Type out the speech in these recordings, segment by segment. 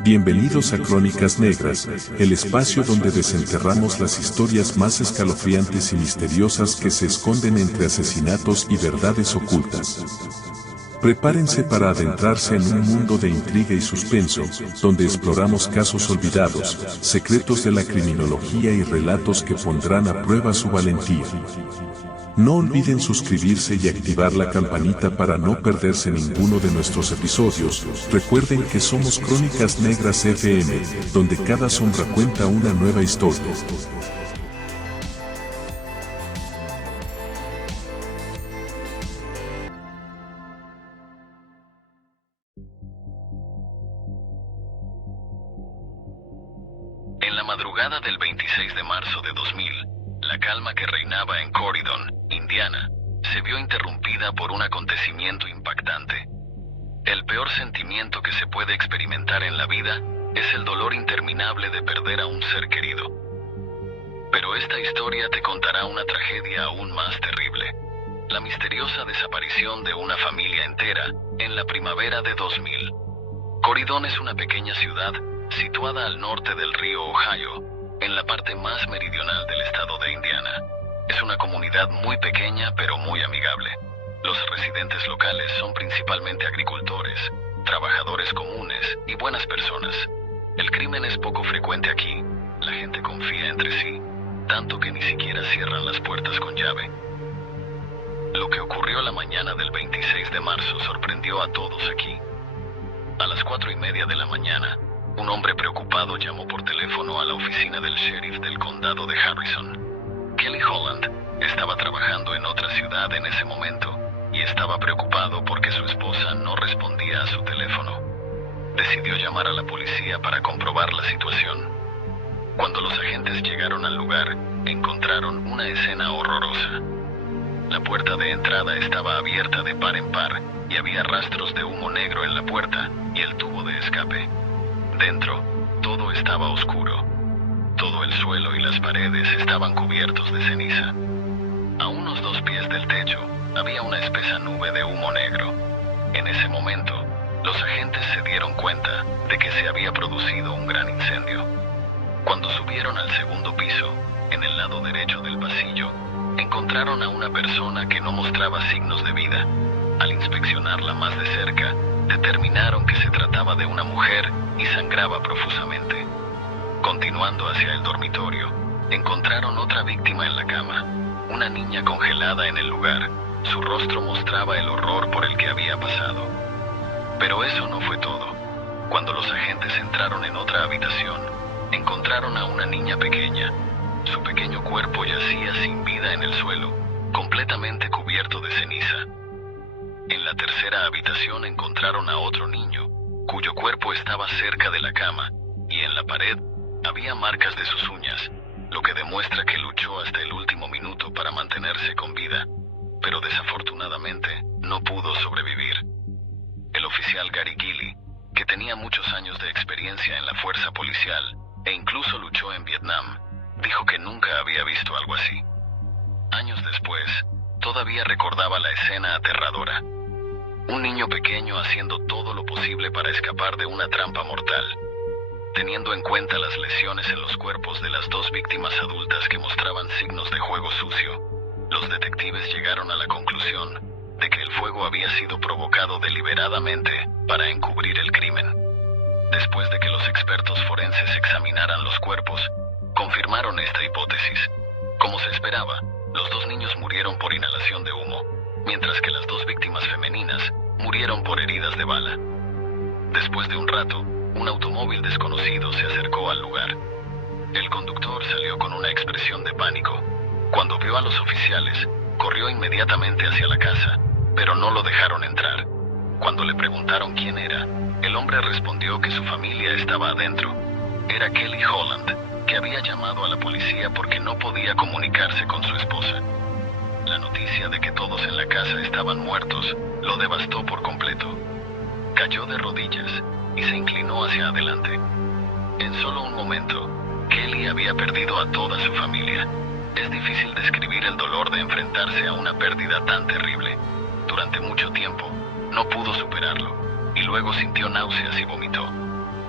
Bienvenidos a Crónicas Negras, el espacio donde desenterramos las historias más escalofriantes y misteriosas que se esconden entre asesinatos y verdades ocultas. Prepárense para adentrarse en un mundo de intriga y suspenso, donde exploramos casos olvidados, secretos de la criminología y relatos que pondrán a prueba su valentía. No olviden suscribirse y activar la campanita para no perderse ninguno de nuestros episodios. Recuerden que somos Crónicas Negras FM, donde cada sombra cuenta una nueva historia. En la madrugada del 26 de marzo de 2000, la calma que reinaba en Corydon, Indiana, se vio interrumpida por un acontecimiento impactante. El peor sentimiento que se puede experimentar en la vida es el dolor interminable de perder a un ser querido. Pero esta historia te contará una tragedia aún más terrible: la misteriosa desaparición de una familia entera en la primavera de 2000. Corydon es una pequeña ciudad situada al norte del río Ohio, en la parte más meridional del estado de Indiana. Es una comunidad muy pequeña pero muy amigable. Los residentes locales son principalmente agricultores, trabajadores comunes y buenas personas. El crimen es poco frecuente aquí. La gente confía entre sí, tanto que ni siquiera cierran las puertas con llave. Lo que ocurrió la mañana del 26 de marzo sorprendió a todos aquí. A las 4:30 de la mañana, un hombre preocupado llamó por teléfono a la oficina del sheriff del condado de Harrison. Kelly Holland estaba trabajando en otra ciudad en ese momento y estaba preocupado porque su esposa no respondía a su teléfono. Decidió llamar a la policía para comprobar la situación. Cuando los agentes llegaron al lugar, encontraron una escena horrorosa. La puerta de entrada estaba abierta de par en par y había rastros de humo negro en la puerta y el tubo de escape. Dentro, todo estaba oscuro. Todo el suelo y las paredes estaban cubiertos de ceniza. A unos 2 pies del techo, había una espesa nube de humo negro. En ese momento, los agentes se dieron cuenta de que se había producido un gran incendio. Cuando subieron al segundo piso, en el lado derecho del pasillo, encontraron a una persona que no mostraba signos de vida. Al inspeccionarla más de cerca, determinaron que se trataba de una mujer y sangraba profusamente. Continuando hacia el dormitorio, encontraron otra víctima en la cama, una niña congelada en el lugar. Su rostro mostraba el horror por el que había pasado. Pero eso no fue todo. Cuando los agentes entraron en otra habitación, encontraron a una niña pequeña. Su pequeño cuerpo yacía sin vida en el suelo, completamente cubierto de ceniza. En la tercera habitación encontraron a otro niño, cuyo cuerpo estaba cerca de la cama, y en la pared había marcas de sus uñas, lo que demuestra que luchó hasta el último minuto para mantenerse con vida, pero desafortunadamente no pudo sobrevivir. El oficial Gary Gilley, que tenía muchos años de experiencia en la fuerza policial e incluso luchó en Vietnam, dijo que nunca había visto algo así. Años después, todavía recordaba la escena aterradora. Un niño pequeño haciendo todo lo posible para escapar de una trampa mortal. Teniendo en cuenta las lesiones en los cuerpos de las 2 víctimas adultas que mostraban signos de juego sucio, los detectives llegaron a la conclusión de que el fuego había sido provocado deliberadamente para encubrir el crimen. Después de que los expertos forenses examinaran los cuerpos, confirmaron esta hipótesis. Como se esperaba, los 2 niños murieron por inhalación de humo, mientras que las 2 víctimas femeninas murieron por heridas de bala. Después de un rato, un automóvil desconocido se acercó al lugar. El conductor salió con una expresión de pánico. Cuando vio a los oficiales, corrió inmediatamente hacia la casa, pero no lo dejaron entrar. Cuando le preguntaron quién era, el hombre respondió que su familia estaba adentro. Era Kelly Holland, que había llamado a la policía porque no podía comunicarse con su esposa. La noticia de que todos en la casa estaban muertos lo devastó por completo. Cayó de rodillas y se inclinó hacia adelante. En solo un momento, Kelly había perdido a toda su familia. Es difícil describir el dolor de enfrentarse a una pérdida tan terrible. Durante mucho tiempo, no pudo superarlo, y luego sintió náuseas y vomitó.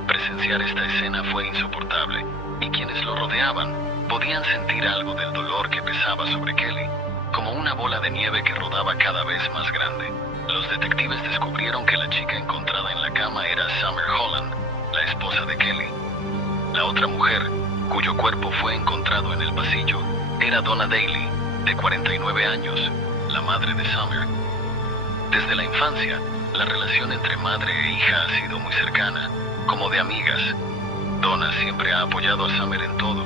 Presenciar esta escena fue insoportable, y quienes lo rodeaban podían sentir algo del dolor que pesaba sobre Kelly, como una bola de nieve que rodaba cada vez más grande. Los detectives descubrieron que la chica encontrada en la cama era Summer Holland, la esposa de Kelly. La otra mujer, cuyo cuerpo fue encontrado en el pasillo, era Donna Daly, de 49 años, la madre de Summer. Desde la infancia, la relación entre madre e hija ha sido muy cercana, como de amigas. Donna siempre ha apoyado a Summer en todo.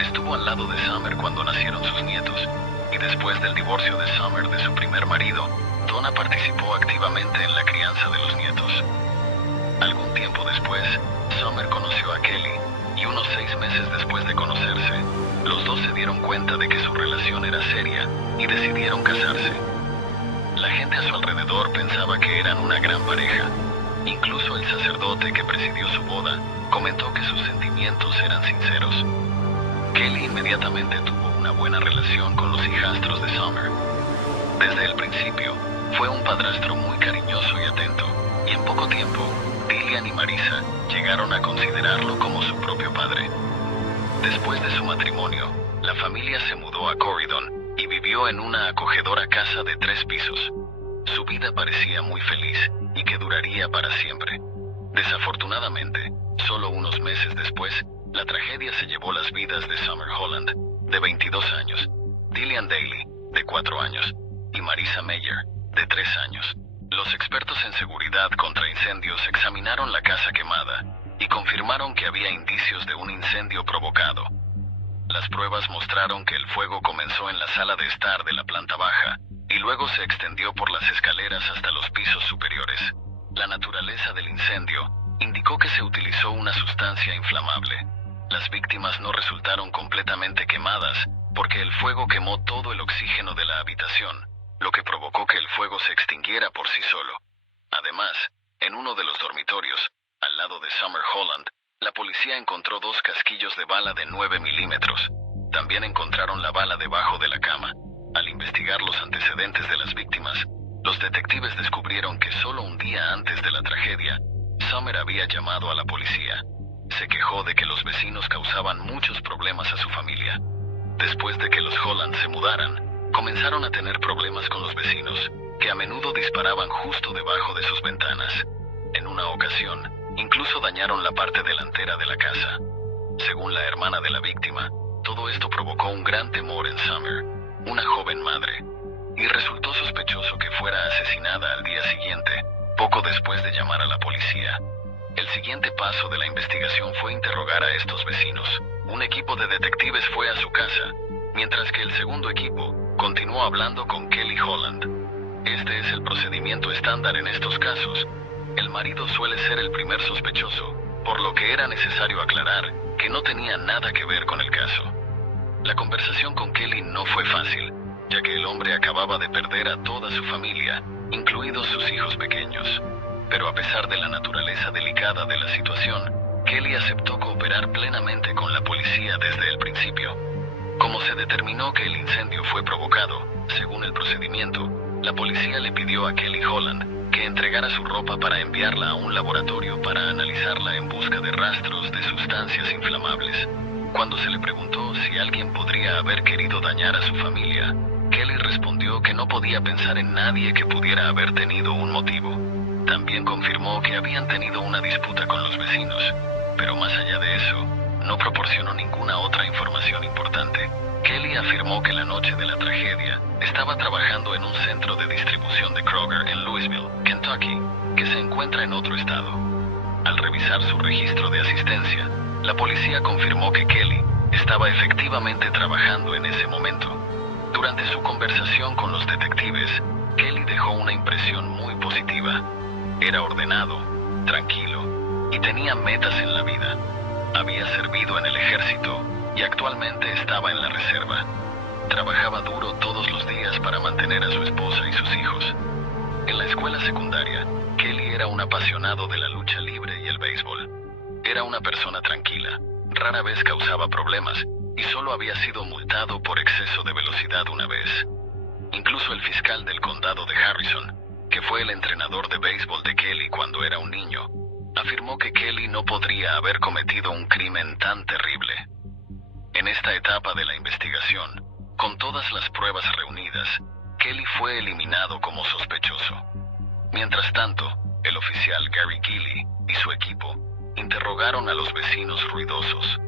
Estuvo al lado de Summer cuando nacieron sus nietos, y después del divorcio de Summer de su primer marido, Donna participó activamente en la crianza de los nietos. Algún tiempo después, Summer conoció a Kelly, y unos 6 meses después de conocerse, los dos se dieron cuenta de que su relación era seria y decidieron casarse. La gente a su alrededor pensaba que eran una gran pareja. Incluso el sacerdote que presidió su boda comentó que sus sentimientos eran sinceros. Kelly inmediatamente tuvo una buena relación con los hijastros de Summer. Desde el principio, fue un padrastro muy cariñoso y atento, y en poco tiempo, Dillian y Marisa llegaron a considerarlo como su propio padre. Después de su matrimonio, la familia se mudó a Corydon y vivió en una acogedora casa de 3 pisos. Su vida parecía muy feliz y que duraría para siempre. Desafortunadamente, solo unos meses después, la tragedia se llevó las vidas de Summer Holland, de 22 años, Dillian Daly, de 4 años, y Marisa Meyer, de 3 años. Los expertos en seguridad contra incendios examinaron la casa quemada y confirmaron que había indicios de un incendio provocado. Las pruebas mostraron que el fuego comenzó en la sala de estar de la planta baja y luego se extendió por las escaleras hasta los pisos superiores. La naturaleza del incendio indicó que se utilizó una sustancia inflamable. Las víctimas no resultaron completamente quemadas porque el fuego quemó todo el oxígeno de la habitación, lo que provocó que el fuego se extinguiera por sí solo. Además, en uno de los dormitorios, al lado de Summer Holland, la policía encontró 2 casquillos de bala de 9 milímetros. También encontraron la bala debajo de la cama. Al investigar los antecedentes de las víctimas, los detectives descubrieron que solo un día antes de la tragedia, Summer había llamado a la policía. Se quejó de que los vecinos causaban muchos problemas a su familia. Después de que los Holland se mudaran, comenzaron a tener problemas con los vecinos, que a menudo disparaban justo debajo de sus ventanas. En una ocasión, incluso dañaron la parte delantera de la casa. Según la hermana de la víctima, todo esto provocó un gran temor en Summer, una joven madre, y resultó sospechoso que fuera asesinada al día siguiente, poco después de llamar a la policía. El siguiente paso de la investigación fue interrogar a estos vecinos. Un equipo de detectives fue a su casa, mientras que el segundo equipo continuó hablando con Kelly Holland. Este es el procedimiento estándar en estos casos. El marido suele ser el primer sospechoso, por lo que era necesario aclarar que no tenía nada que ver con el caso. La conversación con Kelly no fue fácil, ya que el hombre acababa de perder a toda su familia, incluidos sus hijos pequeños. Pero a pesar de la naturaleza delicada de la situación, Kelly aceptó cooperar plenamente con la policía desde el principio. Como se determinó que el incendio fue provocado, según el procedimiento, la policía le pidió a Kelly Holland que entregara su ropa para enviarla a un laboratorio para analizarla en busca de rastros de sustancias inflamables. Cuando se le preguntó si alguien podría haber querido dañar a su familia, Kelly respondió que no podía pensar en nadie que pudiera haber tenido un motivo. También confirmó que habían tenido una disputa con los vecinos, pero más allá de eso, no proporcionó ninguna otra información importante. Kelly afirmó que la noche de la tragedia estaba trabajando en un centro de distribución de Kroger en Louisville, Kentucky, que se encuentra en otro estado. Al revisar su registro de asistencia, la policía confirmó que Kelly estaba efectivamente trabajando en ese momento. Durante su conversación con los detectives, Kelly dejó una impresión muy positiva. Era ordenado, tranquilo, y tenía metas en la vida. Había servido en el ejército y actualmente estaba en la reserva. Trabajaba duro todos los días para mantener a su esposa y sus hijos. En la escuela secundaria, Kelly era un apasionado de la lucha libre y el béisbol. Era una persona tranquila, rara vez causaba problemas y solo había sido multado por exceso de velocidad una vez. Incluso el fiscal del condado de Harrison, que fue el entrenador de béisbol de Kelly cuando era un niño, Afirmó que Kelly no podría haber cometido un crimen tan terrible. En esta etapa de la investigación, con todas las pruebas reunidas, Kelly fue eliminado como sospechoso. Mientras tanto, el oficial Gary Gilley y su equipo interrogaron a los vecinos ruidosos.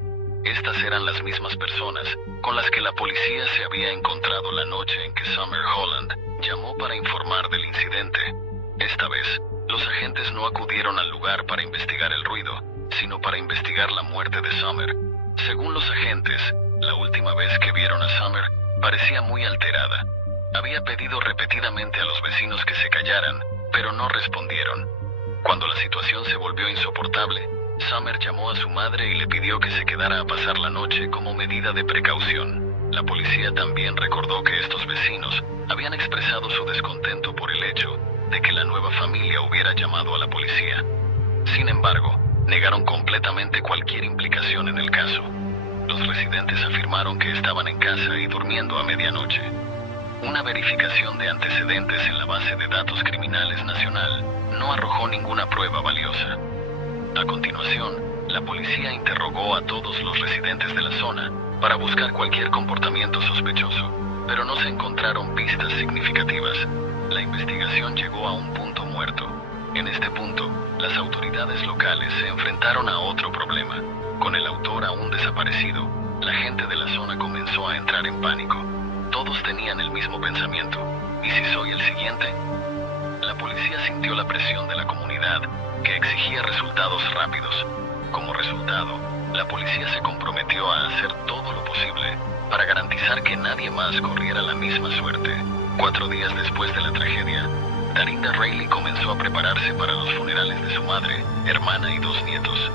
Estas eran las mismas personas con las que la policía se había encontrado la noche en que Summer Holland llamó para informar del incidente. Esta vez, los agentes no acudieron al lugar para investigar el ruido, sino para investigar la muerte de Summer. Según los agentes, la última vez que vieron a Summer, parecía muy alterada. Había pedido repetidamente a los vecinos que se callaran, pero no respondieron. Cuando la situación se volvió insoportable, Summer llamó a su madre y le pidió que se quedara a pasar la noche como medida de precaución. La policía también recordó que estos vecinos habían expresado su descontento por el hecho de que la nueva familia hubiera llamado a la policía. Sin embargo, negaron completamente cualquier implicación en el caso. Los residentes afirmaron que estaban en casa y durmiendo a medianoche. Una verificación de antecedentes en la base de datos criminales nacional no arrojó ninguna prueba valiosa. A continuación, la policía interrogó a todos los residentes de la zona para buscar cualquier comportamiento sospechoso, pero no se encontraron pistas significativas. La investigación llegó a un punto muerto. En este punto, las autoridades locales se enfrentaron a otro problema. Con el autor aún desaparecido, la gente de la zona comenzó a entrar en pánico. Todos tenían el mismo pensamiento. ¿Y si soy el siguiente? La policía sintió la presión de la comunidad, que exigía resultados rápidos. Como resultado, la policía se comprometió a hacer todo lo posible para garantizar que nadie más corriera la misma suerte. 4 días después de la tragedia, Darinda Reilly comenzó a prepararse para los funerales de su madre, hermana y 2 nietos.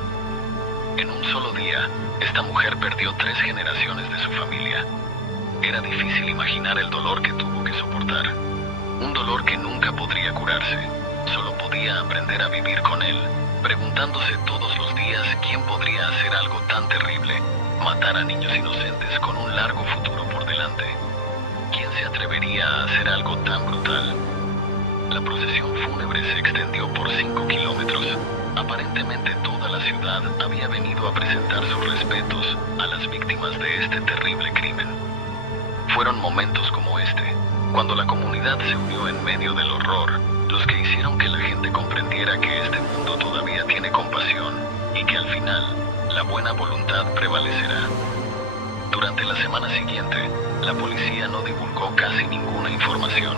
En un solo día, esta mujer perdió 3 generaciones de su familia. Era difícil imaginar el dolor que tuvo que soportar. Un dolor que nunca podría curarse. Solo podía aprender a vivir con él, preguntándose todos los días quién podría hacer algo tan terrible, matar a niños inocentes con un largo futuro por delante. ¿Quién se atrevería a hacer algo tan brutal? La procesión fúnebre se extendió por 5 kilómetros. Aparentemente toda la ciudad había venido a presentar sus respetos a las víctimas de este terrible crimen. Fueron momentos como este, cuando la comunidad se unió en medio del horror, los que hicieron que la gente comprendiera que este mundo todavía tiene compasión y que al final, la buena voluntad prevalecerá. Durante la semana siguiente, la policía no divulgó casi ninguna información.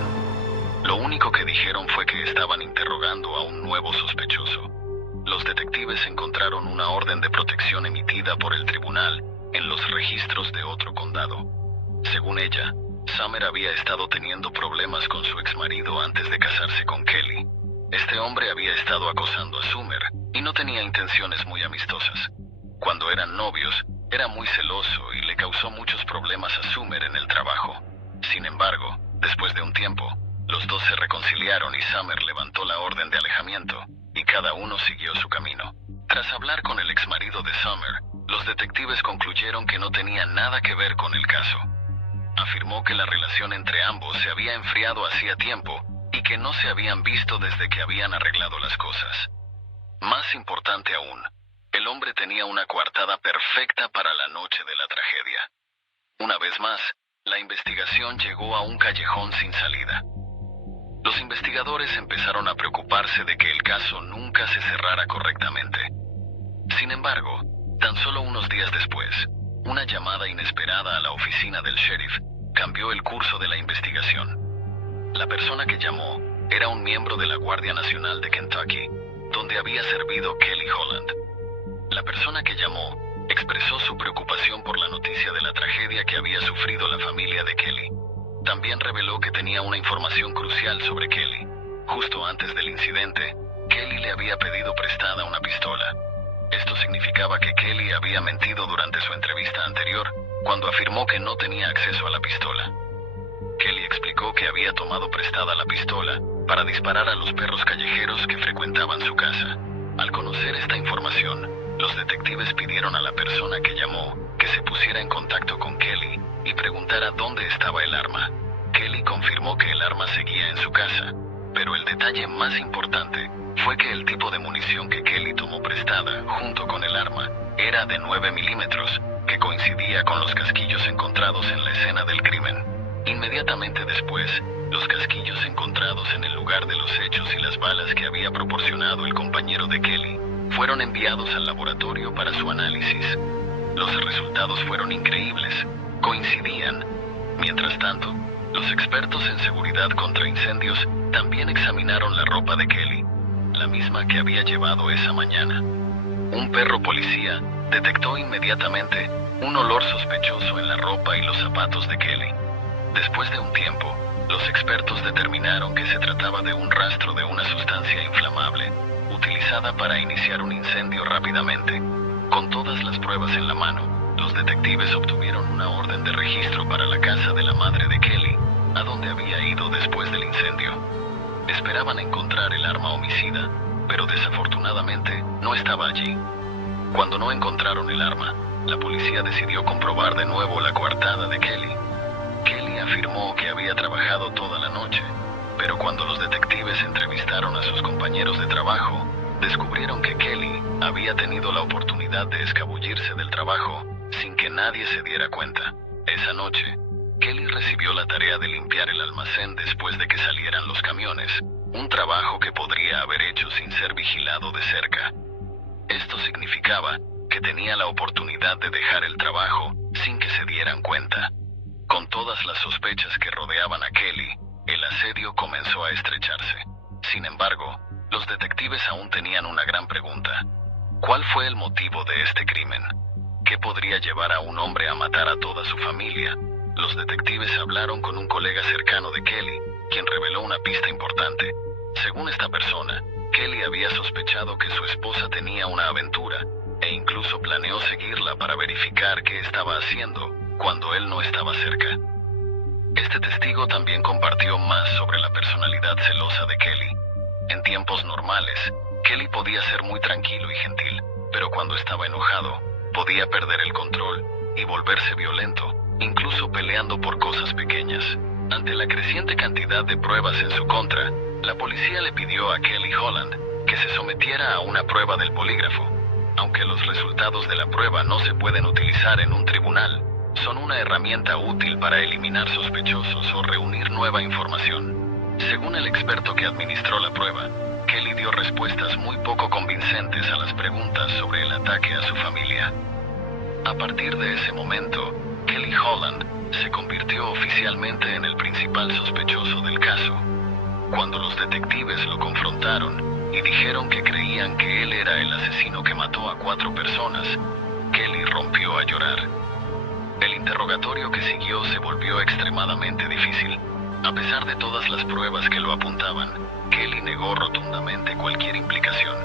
Lo único que dijeron fue que estaban interrogando a un nuevo sospechoso. Los detectives encontraron una orden de protección emitida por el tribunal en los registros de otro condado. Según ella, Summer había estado teniendo problemas con su exmarido antes de casarse con Kelly. Este hombre había estado acosando a Summer y no tenía intenciones muy amistosas. Cuando eran novios, era muy celoso y le causó muchos problemas a Summer en el trabajo. Sin embargo, después de un tiempo, los dos se reconciliaron y Summer levantó la orden de alejamiento y cada uno siguió su camino. Tras hablar con el exmarido de Summer, los detectives concluyeron que no tenía nada que ver con el caso. Afirmó que la relación entre ambos se había enfriado hacía tiempo y que no se habían visto desde que habían arreglado las cosas. Más importante aún, el hombre tenía una coartada perfecta para la noche de la tragedia. Una vez más, la investigación llegó a un callejón sin salida. Los investigadores empezaron a preocuparse de que el caso nunca se cerrara correctamente. Sin embargo, tan solo unos días después, una llamada inesperada a la oficina del sheriff cambió el curso de la investigación. La persona que llamó era un miembro de la Guardia Nacional de Kentucky, donde había servido Kelly Holland. La persona que llamó expresó su preocupación por la noticia de la tragedia que había sufrido la familia de Kelly. También reveló que tenía una información crucial sobre Kelly. Justo antes del incidente, Kelly le había pedido prestada una pistola. Esto significaba que Kelly había mentido durante su entrevista anterior, cuando afirmó que no tenía acceso a la pistola. Kelly explicó que había tomado prestada la pistola para disparar a los perros callejeros que frecuentaban su casa. Al conocer esta información, los detectives pidieron a la persona que llamó que se pusiera en contacto con Kelly y preguntara dónde estaba el arma. Kelly confirmó que el arma seguía en su casa. Pero el detalle más importante fue que el tipo de munición que Kelly tomó prestada, junto con el arma, era de 9 milímetros, que coincidía con los casquillos encontrados en la escena del crimen. Inmediatamente después, los casquillos encontrados en el lugar de los hechos y las balas que había proporcionado el compañero de Kelly fueron enviados al laboratorio para su análisis. Los resultados fueron increíbles, coincidían. Mientras tanto, los expertos en seguridad contra incendios también examinaron la ropa de Kelly, la misma que había llevado esa mañana. Un perro policía detectó inmediatamente un olor sospechoso en la ropa y los zapatos de Kelly. Después de un tiempo, los expertos determinaron que se trataba de un rastro de una sustancia inflamable, utilizada para iniciar un incendio rápidamente. Con todas las pruebas en la mano, los detectives obtuvieron una orden de registro para la casa de la madre de Kelly, a donde había ido después del incendio. Esperaban encontrar el arma homicida, pero desafortunadamente no estaba allí. Cuando no encontraron el arma, la policía decidió comprobar de nuevo la coartada de Kelly. Kelly afirmó que había trabajado toda la noche, pero cuando los detectives entrevistaron a sus compañeros de trabajo, descubrieron que Kelly había tenido la oportunidad de escabullirse del trabajo sin que nadie se diera cuenta. Esa noche, Kelly recibió la tarea de limpiar el almacén después de que salieran los camiones, un trabajo que podría haber hecho sin ser vigilado de cerca. Esto significaba que tenía la oportunidad de dejar el trabajo sin que se dieran cuenta. Con todas las sospechas que rodeaban a Kelly, el asedio comenzó a estrecharse. Sin embargo, los detectives aún tenían una gran pregunta. ¿Cuál fue el motivo de este crimen? ¿Qué podría llevar a un hombre a matar a toda su familia? Los detectives hablaron con un colega cercano de Kelly, quien reveló una pista importante. Según esta persona, Kelly había sospechado que su esposa tenía una aventura, e incluso planeó seguirla para verificar qué estaba haciendo cuando él no estaba cerca. Este testigo también compartió más sobre la personalidad celosa de Kelly. En tiempos normales, Kelly podía ser muy tranquilo y gentil, pero cuando estaba enojado, podía perder el control y volverse violento, incluso peleando por cosas pequeñas. Ante la creciente cantidad de pruebas en su contra, la policía le pidió a Kelly Holland que se sometiera a una prueba del polígrafo. Aunque los resultados de la prueba no se pueden utilizar en un tribunal, son una herramienta útil para eliminar sospechosos o reunir nueva información. Según el experto que administró la prueba, Kelly dio respuestas muy poco convincentes a las preguntas sobre el ataque a su familia. A partir de ese momento, Kelly Holland se convirtió oficialmente en el principal sospechoso del caso. Cuando los detectives lo confrontaron y dijeron que creían que él era el asesino que mató a 4 personas, Kelly rompió a llorar. El interrogatorio que siguió se volvió extremadamente difícil. A pesar de todas las pruebas que lo apuntaban, Kelly negó rotundamente cualquier implicación.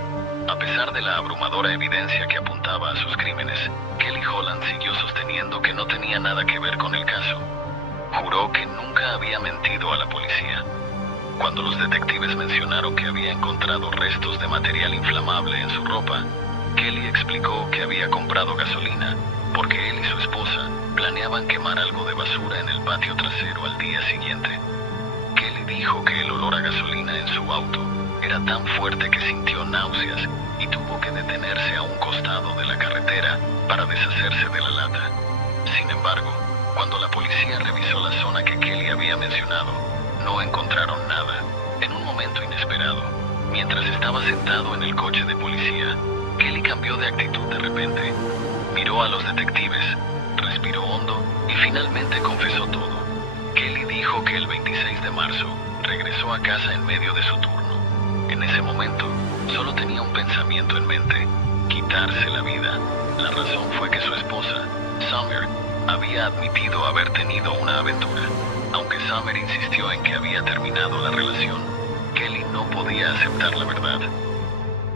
A pesar de la abrumadora evidencia que apuntaba a sus crímenes, Kelly Holland siguió sosteniendo que no tenía nada que ver con el caso. Juró que nunca había mentido a la policía. Cuando los detectives mencionaron que había encontrado restos de material inflamable en su ropa, Kelly explicó que había comprado gasolina, porque él y su esposa planeaban quemar algo de basura en el patio trasero al día siguiente. Kelly dijo que el olor a gasolina en su auto era tan fuerte que sintió náuseas y tuvo que detenerse a un costado de la carretera para deshacerse de la lata. Sin embargo, cuando la policía revisó la zona que Kelly había mencionado, no encontraron nada. En un momento inesperado, mientras estaba sentado en el coche de policía, Kelly cambió de actitud de repente. Miró a los detectives, respiró hondo y finalmente confesó todo. Kelly dijo que el 26 de marzo regresó a casa en medio de su turno. En ese momento, solo tenía un pensamiento en mente: quitarse la vida. La razón fue que su esposa, Summer, había admitido haber tenido una aventura. Aunque Summer insistió en que había terminado la relación, Kelly no podía aceptar la verdad.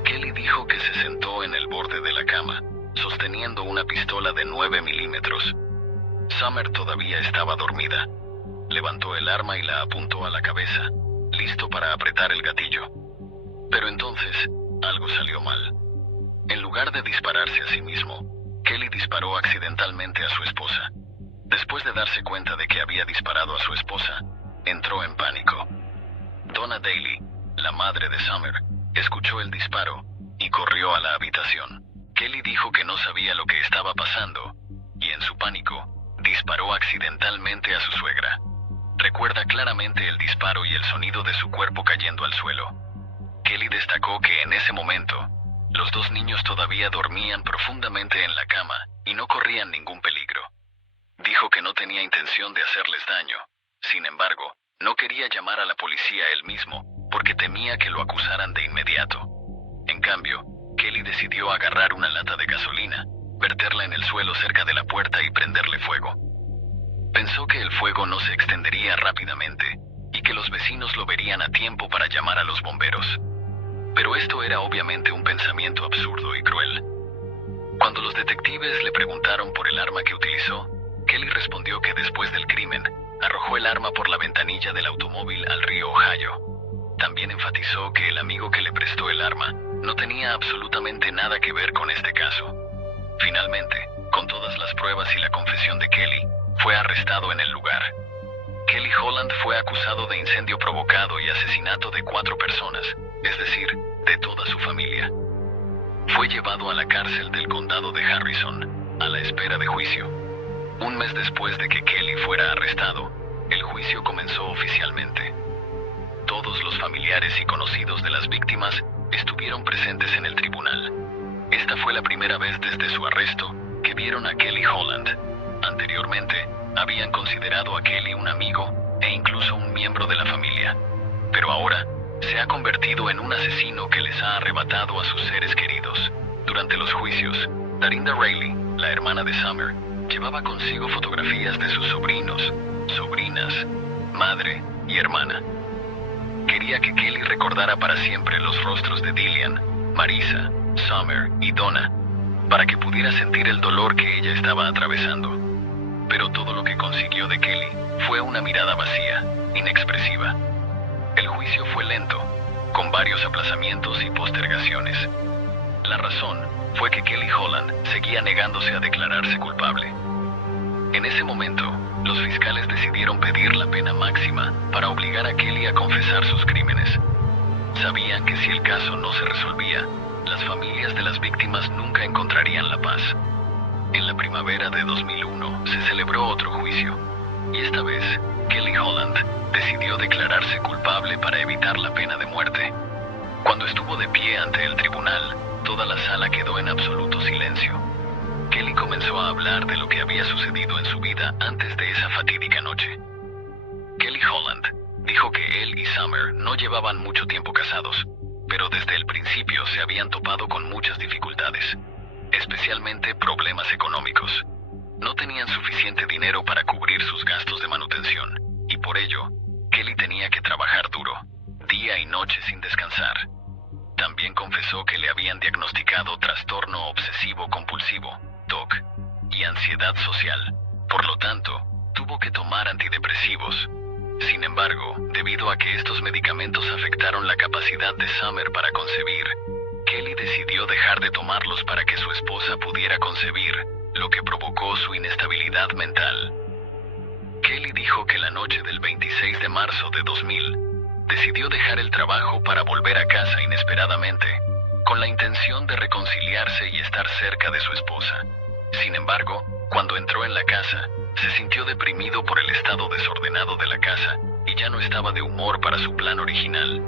Kelly dijo que se sentó en el borde de la cama, sosteniendo una pistola de 9 milímetros. Summer todavía estaba dormida. Levantó el arma y la apuntó a la cabeza, listo para apretar el gatillo. Pero entonces, algo salió mal. En lugar de dispararse a sí mismo, Kelly disparó accidentalmente a su esposa. Después de darse cuenta de que había disparado a su esposa, entró en pánico. Donna Daly, la madre de Summer, escuchó el disparo y corrió a la habitación. Kelly dijo que no sabía lo que estaba pasando y en su pánico, disparó accidentalmente a su suegra. Recuerda claramente el disparo y el sonido de su cuerpo cayendo al suelo. Kelly destacó que en ese momento, los dos niños todavía dormían profundamente en la cama y no corrían ningún peligro. Dijo que no tenía intención de hacerles daño. Sin embargo, no quería llamar a la policía él mismo porque temía que lo acusaran de inmediato. En cambio, Kelly decidió agarrar una lata de gasolina, verterla en el suelo cerca de la puerta y prenderle fuego. Pensó que el fuego no se extendería rápidamente y que los vecinos lo verían a tiempo para llamar a los bomberos. Pero esto era obviamente un pensamiento absurdo y cruel. Cuando los detectives le preguntaron por el arma que utilizó, Kelly respondió que después del crimen, arrojó el arma por la ventanilla del automóvil al río Ohio. También enfatizó que el amigo que le prestó el arma no tenía absolutamente nada que ver con este caso. Finalmente, con todas las pruebas y la confesión de Kelly, fue arrestado en el lugar. Kelly Holland fue acusado de incendio provocado y asesinato de 4 personas, es decir, de toda su familia. Fue llevado a la cárcel del condado de Harrison, a la espera de juicio. Un mes después de que Kelly fuera arrestado, el juicio comenzó oficialmente. Todos los familiares y conocidos de las víctimas estuvieron presentes en el tribunal. Esta fue la primera vez desde su arresto que vieron a Kelly Holland. Anteriormente, habían considerado a Kelly un amigo e incluso un miembro de la familia. Pero ahora, se ha convertido en un asesino que les ha arrebatado a sus seres queridos. Durante los juicios, Darinda Rayleigh, la hermana de Summer, llevaba consigo fotografías de sus sobrinos, sobrinas, madre y hermana. Quería que Kelly recordara para siempre los rostros de Dillian, Marisa, Summer y Donna, para que pudiera sentir el dolor que ella estaba atravesando. Pero todo lo que consiguió de Kelly fue una mirada vacía, inexpresiva. El juicio fue lento, con varios aplazamientos y postergaciones. La razón fue que Kelly Holland seguía negándose a declararse culpable. En ese momento, los fiscales decidieron pedir la pena máxima para obligar a Kelly a confesar sus crímenes. Sabían que si el caso no se resolvía, las familias de las víctimas nunca encontrarían la paz. En la primavera de 2001 se celebró otro juicio, y esta vez Kelly Holland decidió declararse culpable para evitar la pena de muerte. Cuando estuvo de pie ante el tribunal, toda la sala quedó en absoluto silencio. Kelly comenzó a hablar de lo que había sucedido en su vida antes de esa fatídica noche. Kelly Holland dijo que él y Summer no llevaban mucho tiempo casados, pero desde el principio se habían topado con muchas dificultades, especialmente problemas económicos. No tenían suficiente dinero para cubrir sus gastos de manutención, y por ello, Kelly tenía que trabajar duro, día y noche sin descansar. También confesó que le habían diagnosticado trastorno obsesivo-compulsivo, TOC, y ansiedad social. Por lo tanto, tuvo que tomar antidepresivos. Sin embargo, debido a que estos medicamentos afectaron la capacidad de Summer para concebir, Kelly decidió dejar de tomarlos para que su esposa pudiera concebir, lo que provocó su inestabilidad mental. Kelly dijo que la noche del 26 de marzo de 2000, decidió dejar el trabajo para volver a casa inesperadamente, con la intención de reconciliarse y estar cerca de su esposa. Sin embargo, cuando entró en la casa, se sintió deprimido por el estado desordenado de la casa y ya no estaba de humor para su plan original.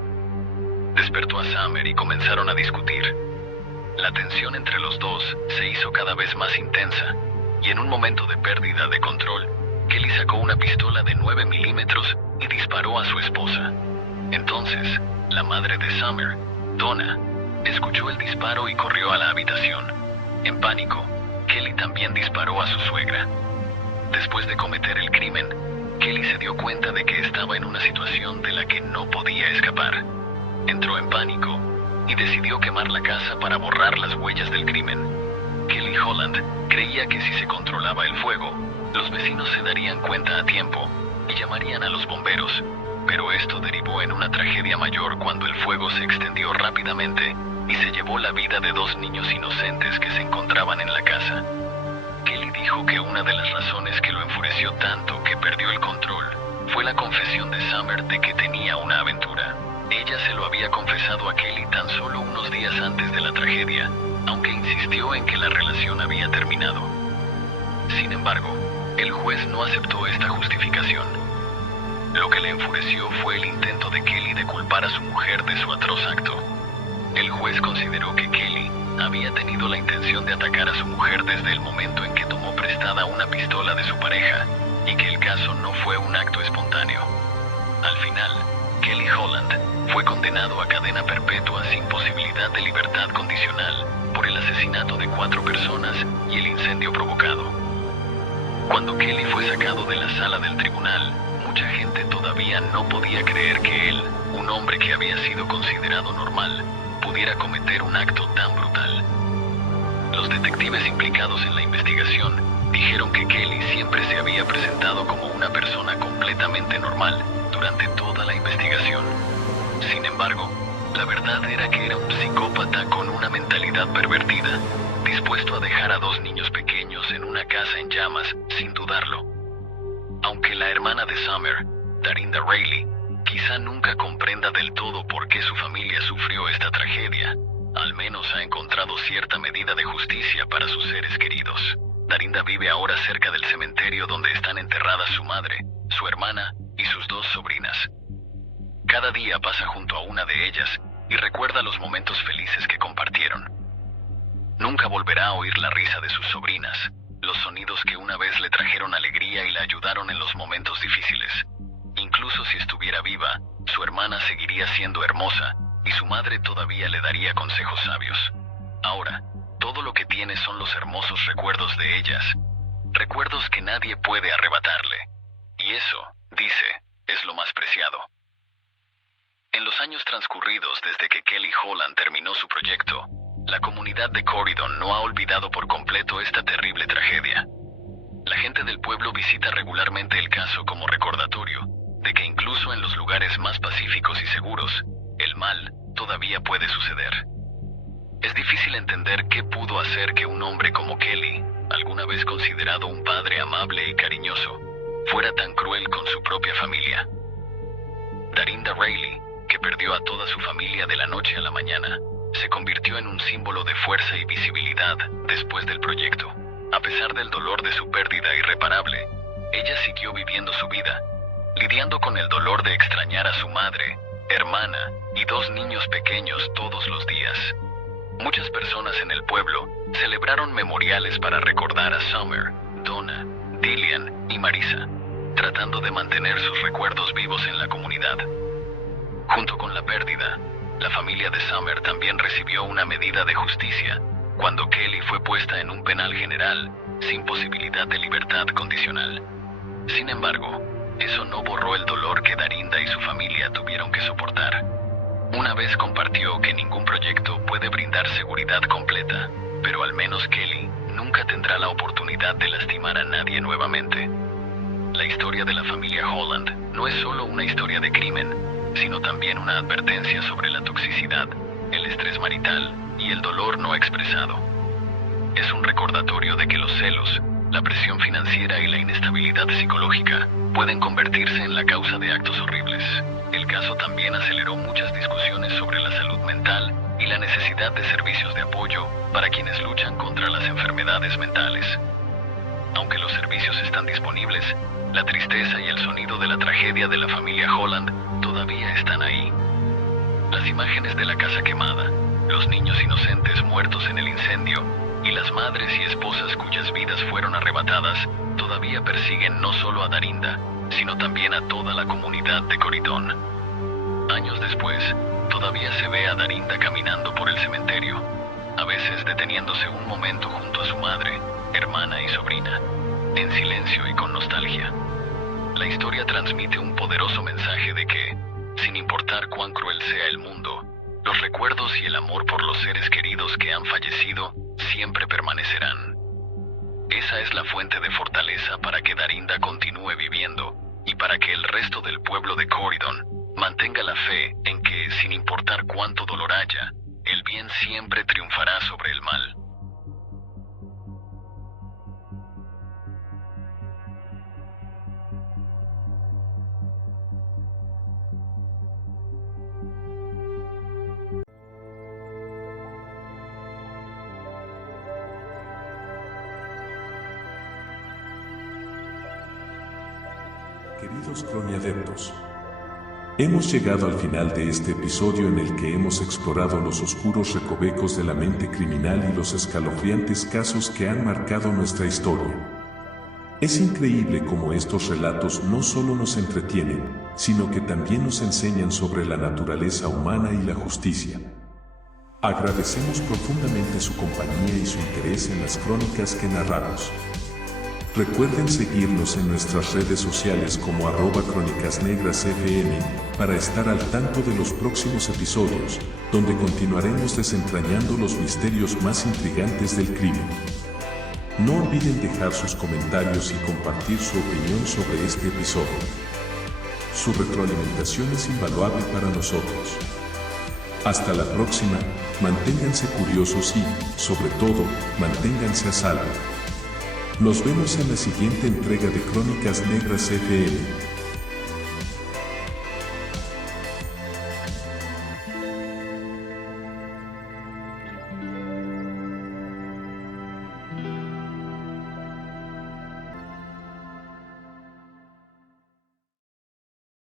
Despertó a Summer y comenzaron a discutir. La tensión entre los dos se hizo cada vez más intensa, y en un momento de pérdida de control, Kelly sacó una pistola de 9 milímetros y disparó a su esposa. Entonces, la madre de Summer, Donna, escuchó el disparo y corrió a la habitación. En pánico, Kelly también disparó a su suegra. Después de cometer el crimen, Kelly se dio cuenta de que estaba en una situación de la que no podía escapar. Entró en pánico y decidió quemar la casa para borrar las huellas del crimen. Kelly Holland creía que si se controlaba el fuego, los vecinos se darían cuenta a tiempo y llamarían a los bomberos, pero esto derivó en una tragedia mayor cuando el fuego se extendió rápidamente y se llevó la vida de 2 niños inocentes que se encontraban en la casa. Kelly dijo que una de las razones que lo enfureció tanto que perdió el control fue la confesión de Summer de que tenía una aventura. Ella se lo había confesado a Kelly tan solo unos días antes de la tragedia, aunque insistió en que la relación había terminado. Sin embargo, el juez no aceptó esta justificación. Lo que le enfureció fue el intento de Kelly de culpar a su mujer de su atroz acto. El juez consideró que Kelly había tenido la intención de atacar a su mujer desde el momento en que tomó prestada una pistola de su pareja, y que el caso no fue un acto espontáneo. Al final, Kelly Holland fue condenado a cadena perpetua sin posibilidad de libertad condicional por el asesinato de 4 personas y el incendio provocado. Cuando Kelly fue sacado de la sala del tribunal, mucha gente todavía no podía creer que él, un hombre que había sido considerado normal, pudiera cometer un acto tan brutal. Los detectives implicados en la investigación dijeron que Kelly siempre se había presentado como una persona completamente normal durante toda la investigación. Sin embargo, la verdad era que era un psicópata con una mentalidad pervertida, dispuesto a dejar a 2 niños pequeños en una casa en llamas sin dudarlo. Aunque la hermana de Summer, Darinda Rayleigh, quizá nunca comprenda del todo por qué su familia sufrió esta tragedia, al menos ha encontrado cierta medida de justicia para sus seres queridos. Darinda vive ahora cerca del cementerio donde están enterradas su madre, su hermana y sus 2 sobrinas. Cada día pasa junto a una de ellas y recuerda los momentos felices que compartieron. Nunca volverá a oír la risa de sus sobrinas, los sonidos que una vez le trajeron alegría y la ayudaron en los momentos difíciles. Incluso si estuviera viva, su hermana seguiría siendo hermosa y su madre todavía le daría consejos sabios. Ahora, todo lo que tiene son los hermosos recuerdos de ellas, recuerdos que nadie puede arrebatarle. Y eso, dice, es lo más preciado. En los años transcurridos desde que Kelly Holland terminó su proyecto, la comunidad de Corydon no ha olvidado por completo esta terrible tragedia. La gente del pueblo visita regularmente el caso como recordatorio de que incluso en los lugares más pacíficos y seguros, el mal todavía puede suceder. Es difícil entender qué pudo hacer que un hombre como Kelly, alguna vez considerado un padre amable y cariñoso, fuera tan cruel con su propia familia. Darinda Rayleigh, que perdió a toda su familia de la noche a la mañana, se convirtió en un símbolo de fuerza y visibilidad después del proyecto. A pesar del dolor de su pérdida irreparable, ella siguió viviendo su vida, lidiando con el dolor de extrañar a su madre, hermana y 2 niños pequeños todos los días. Muchas personas en el pueblo celebraron memoriales para recordar a Summer, Donna, Dillian y Marisa, tratando de mantener sus recuerdos vivos en la comunidad. Junto con la pérdida, la familia de Summer también recibió una medida de justicia cuando Kelly fue puesta en un penal general sin posibilidad de libertad condicional. Sin embargo, eso no borró el dolor que Darinda y su familia tuvieron que soportar. Una vez compartió que ningún proyecto puede brindar seguridad completa, pero al menos Kelly nunca tendrá la oportunidad de lastimar a nadie nuevamente. La historia de la familia Holland no es solo una historia de crimen, sino también una advertencia sobre la toxicidad, el estrés marital y el dolor no expresado. Es un recordatorio de que los celos, la presión financiera y la inestabilidad psicológica pueden convertirse en la causa de actos horribles. El caso también aceleró muchas discusiones sobre la salud mental y la necesidad de servicios de apoyo para quienes luchan contra las enfermedades mentales. Aunque los servicios están disponibles, la tristeza y el sonido de la tragedia de la familia Holland todavía están ahí. Las imágenes de la casa quemada, los niños inocentes muertos en el incendio y las madres y esposas cuyas vidas fueron arrebatadas todavía persiguen no solo a Darinda, sino también a toda la comunidad de Corydon. Años después, todavía se ve a Darinda caminando por el cementerio, a veces deteniéndose un momento junto a su madre, hermana y sobrina, en silencio y con nostalgia. La historia transmite un poderoso mensaje de que, sin importar cuán cruel sea el mundo, los recuerdos y el amor por los seres queridos que han fallecido siempre permanecerán. Esa es la fuente de fortaleza para que Darinda continúe viviendo y para que el resto del pueblo de Corydon mantenga la fe en que, sin importar cuánto dolor haya, el bien siempre triunfará sobre el mal. Queridos croniadeptos, hemos llegado al final de este episodio en el que hemos explorado los oscuros recovecos de la mente criminal y los escalofriantes casos que han marcado nuestra historia. Es increíble cómo estos relatos no solo nos entretienen, sino que también nos enseñan sobre la naturaleza humana y la justicia. Agradecemos profundamente su compañía y su interés en las crónicas que narramos. Recuerden seguirnos en nuestras redes sociales como @crónicasnegrasfm para estar al tanto de los próximos episodios, donde continuaremos desentrañando los misterios más intrigantes del crimen. No olviden dejar sus comentarios y compartir su opinión sobre este episodio. Su retroalimentación es invaluable para nosotros. Hasta la próxima, manténganse curiosos y, sobre todo, manténganse a salvo. Nos vemos en la siguiente entrega de Crónicas Negras FM.